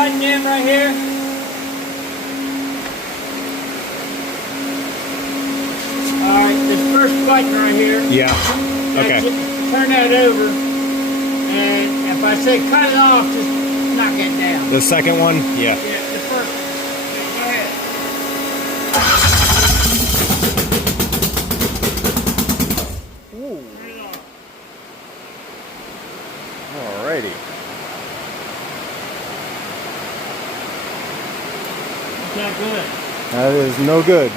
button in right here. Alright, this first button right here. Yeah. Okay. Turn that over. And if I say cut it off, just knock it down. The second one? Yeah. Yeah, the first one. Okay, go ahead. Ooh. Turn it off. Alrighty. It's not good. That is no good.